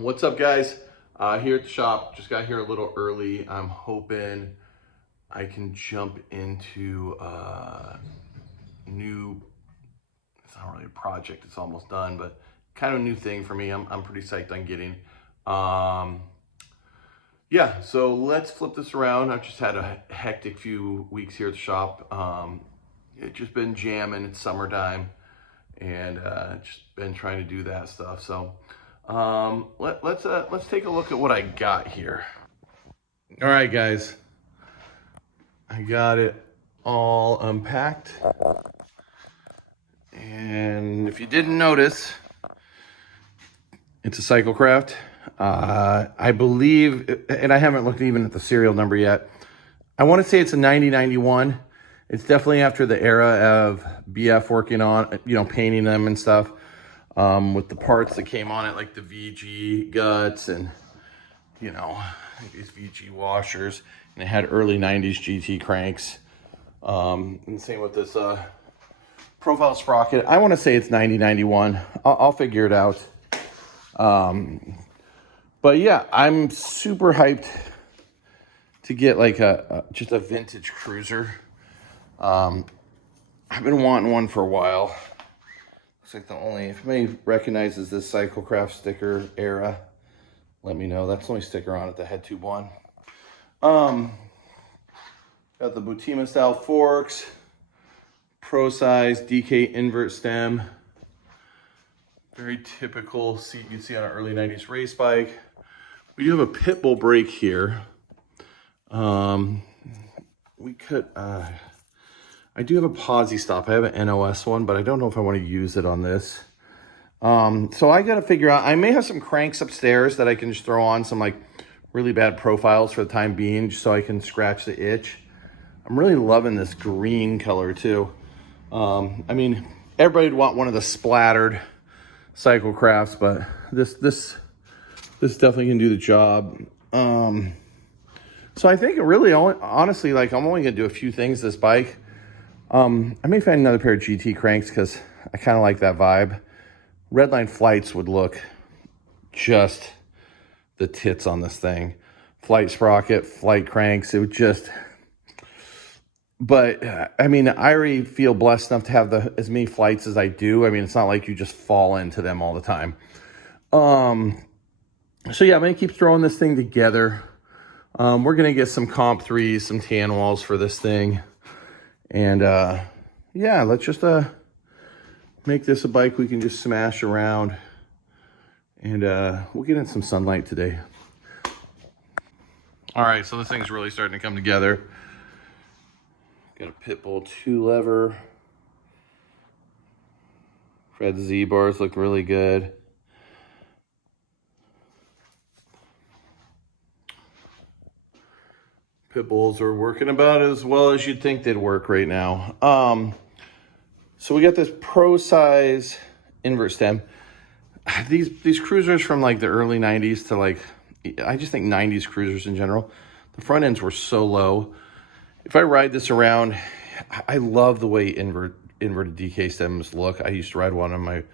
What's up, guys? Here at the shop, just got here a little early. I'm hoping I can jump into new, it's not really a project, it's almost done, but kind of a new thing for me. I'm pretty psyched on getting. Yeah, so let's flip this around. I've just had a hectic few weeks here at the shop. It's just been jamming, it's summertime, and just been trying to do that stuff. So let's take a look at what I got here. All right, guys, I got it all unpacked. And if you didn't notice, it's a Cyclecraft. I believe, and I haven't looked even at the serial number yet. I want to say it's a 9091. It's definitely after the era of BF working on, painting them and stuff. With the parts that came on it, like the VG guts and, these VG washers. And it had early 90s GT cranks. And same with this profile sprocket. I want to say it's 9091. I'll figure it out. But yeah, I'm super hyped to get like just a vintage cruiser. I've been wanting one for a while. Looks like if anybody recognizes this Cyclecraft sticker era, let me know. That's the only sticker on it that had tube one. Got the Butima style forks, pro size DK invert stem. Very typical seat you'd see on an early 90s race bike. We do have a pit bull brake here. I do have a posi stop. I have an NOS one, but I don't know if I want to use it on this. So I got to figure out, I may have some cranks upstairs that I can just throw on some like really bad profiles for the time being, just so I can scratch the itch. I'm really loving this green color too. I mean, everybody would want one of the splattered Cyclecrafts, but this definitely can do the job. So I think it really honestly, like, I'm only gonna do a few things this bike. I may find another pair of GT cranks because I kind of like that vibe. Redline flights would look just the tits on this thing. Flight sprocket, flight cranks, it would just... But, I mean, I already feel blessed enough to have as many flights as I do. I mean, it's not like you just fall into them all the time. So, yeah, I'm going to keep throwing this thing together. We're going to get some Comp 3s, some tan walls for this thing. And, yeah, let's just make this a bike we can just smash around. And we'll get in some sunlight today. All right, so this thing's really starting to come together. Got a Pitbull 2-lever. Fred Z-bars look really good. Pitbulls are working about as well as you'd think they'd work right now. So we got this pro size invert stem. These cruisers from like the early 90s to like, I just think 90s cruisers in general, the front ends were so low. If I ride this around, I love the way inverted DK stems look. I used to ride one on my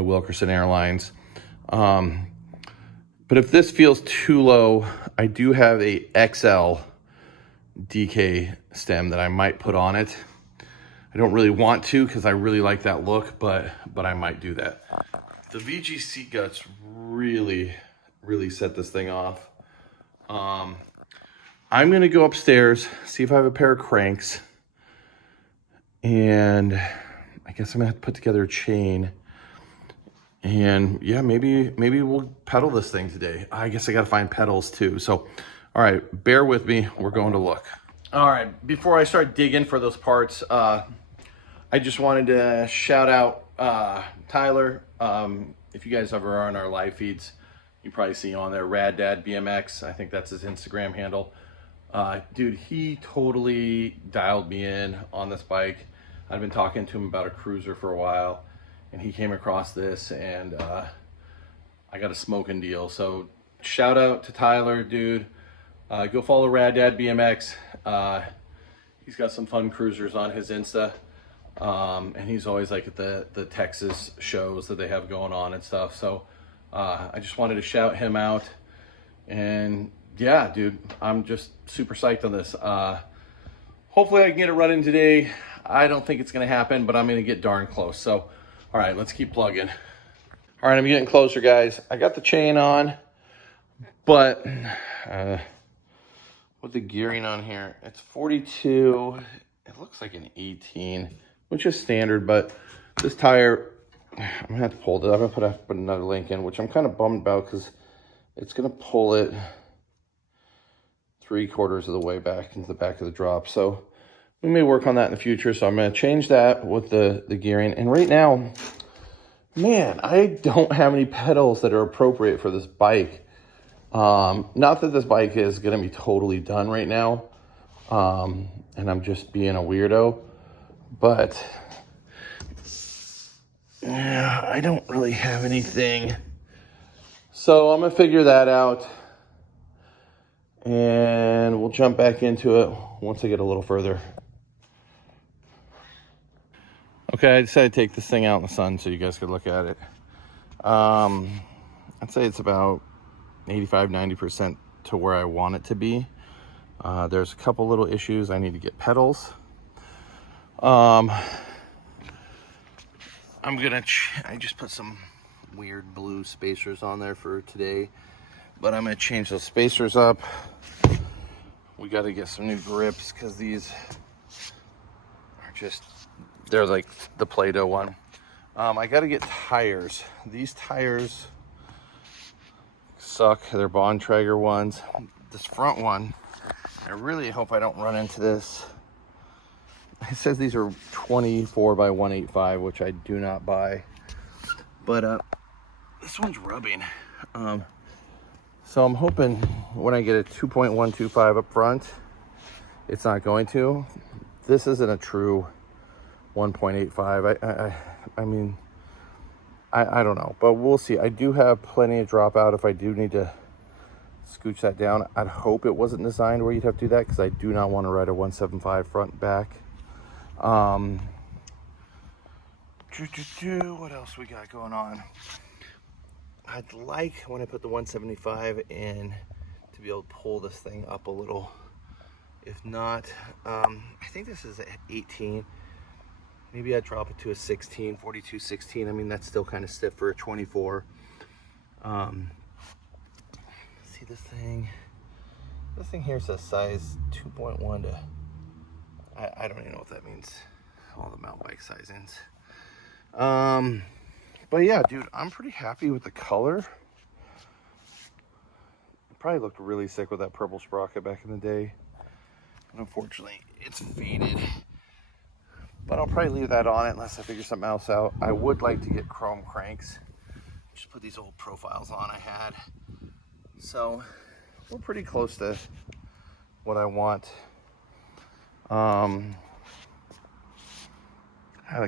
Wilkerson Airlines. But if this feels too low, I do have a XL DK stem that I might put on it. I don't really want to because I really like that look, but I might do that. The VG seat guts really set this thing off. I'm going to go upstairs, see if I have a pair of cranks, and I guess I'm going to have to put together a chain. And yeah, maybe we'll pedal this thing today. I guess I got to find pedals too. So, all right, bear with me. We're going to look. All right, before I start digging for those parts, I just wanted to shout out Tyler. If you guys ever are on our live feeds, you probably see on there, Rad Dad BMX. I think that's his Instagram handle. Dude, he totally dialed me in on this bike. I've been talking to him about a cruiser for a while, and he came across this, and I got a smoking deal. So shout out to Tyler, dude. Go follow Rad Dad BMX. He's got some fun cruisers on his Insta. And he's always like at the Texas shows that they have going on and stuff. So I just wanted to shout him out. And yeah, dude, I'm just super psyched on this. Hopefully I can get it running today. I don't think it's gonna happen, but I'm gonna get darn close. So, all right, let's keep plugging. All right, I'm getting closer, guys. I got the chain on, but with the gearing on here, it's 42. It looks like an 18, which is standard, but this tire, I'm gonna have to pull it. I'm gonna put another link in, which I'm kind of bummed about because it's gonna pull it 3/4 of the way back into the back of the drop. So we may work on that in the future. So I'm gonna change that with the gearing. And right now, man, I don't have any pedals that are appropriate for this bike. Not that this bike is gonna be totally done right now, and I'm just being a weirdo, but yeah, I don't really have anything. So I'm gonna figure that out, and we'll jump back into it once I get a little further. Okay, I decided to take this thing out in the sun so you guys could look at it. I'd say it's about 85–90% to where I want it to be. There's a couple little issues. I need to get pedals. I just put some weird blue spacers on there for today, but I'm gonna change those spacers up. We got to get some new grips because these are they're like the Play-Doh one. I got to get tires. These tires suck. They're Bontrager ones. This front one, I really hope I don't run into this. It says these are 24x185, which I do not buy. But this one's rubbing. So I'm hoping when I get a 2.125 up front, it's not going to. This isn't a true 1.85. I mean, I don't know, but we'll see. I do have plenty of dropout if I do need to scooch that down. I'd hope it wasn't designed where you'd have to do that because I do not want to ride a 175 front and back. What else we got going on? I'd like when I put the 175 in to be able to pull this thing up a little. If not, I think this is at 18. Maybe I'd drop it to a 16, 42, 16. I mean, that's still kind of stiff for a 24. See this thing? This thing here says size 2.1 to, I don't even know what that means. All the mountain bike sizings. But yeah, dude, I'm pretty happy with the color. It probably looked really sick with that purple sprocket back in the day. And unfortunately, it's faded. But I'll probably leave that on it unless I figure something else out. I would like to get chrome cranks. Just put these old profiles on I had. So we're pretty close to what I want. The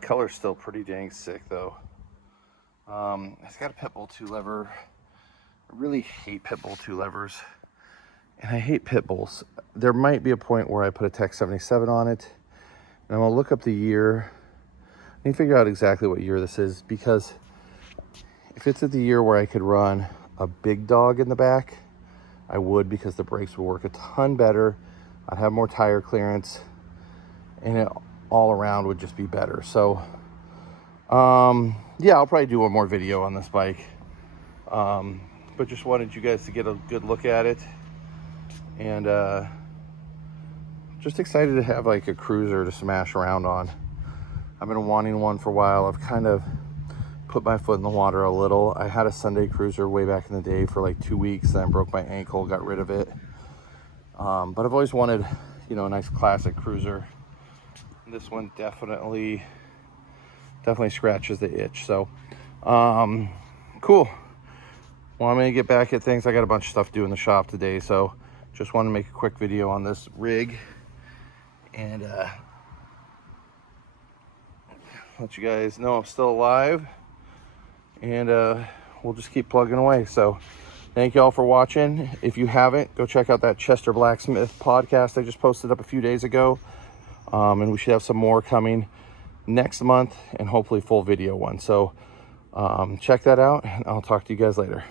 color's still pretty dang sick though. It's got a Pitbull 2 lever. I really hate Pitbull 2 levers. And I hate Pitbulls. There might be a point where I put a Tech 77 on it. And I'm gonna look up the year. I need to figure out exactly what year this is, because if it's at the year where I could run a big dog in the back, I would, because the brakes would work a ton better. I'd have more tire clearance and it all around would just be better. So yeah, I'll probably do one more video on this bike. But just wanted you guys to get a good look at it. And just excited to have like a cruiser to smash around on. I've been wanting one for a while. I've kind of put my foot in the water a little. I had a Sunday cruiser way back in the day for like 2 weeks, then broke my ankle, got rid of it. But I've always wanted, you know, a nice classic cruiser. This one definitely scratches the itch. So cool. Well, I'm gonna get back at things. I got a bunch of stuff to do in the shop today, so just want to make a quick video on this rig and let you guys know I'm still alive, and we'll just keep plugging away. So thank you all for watching. If you haven't, go check out that Chester Blacksmith podcast I just posted up a few days ago, and we should have some more coming next month, and hopefully full video one. So Check that out, and I'll talk to you guys later.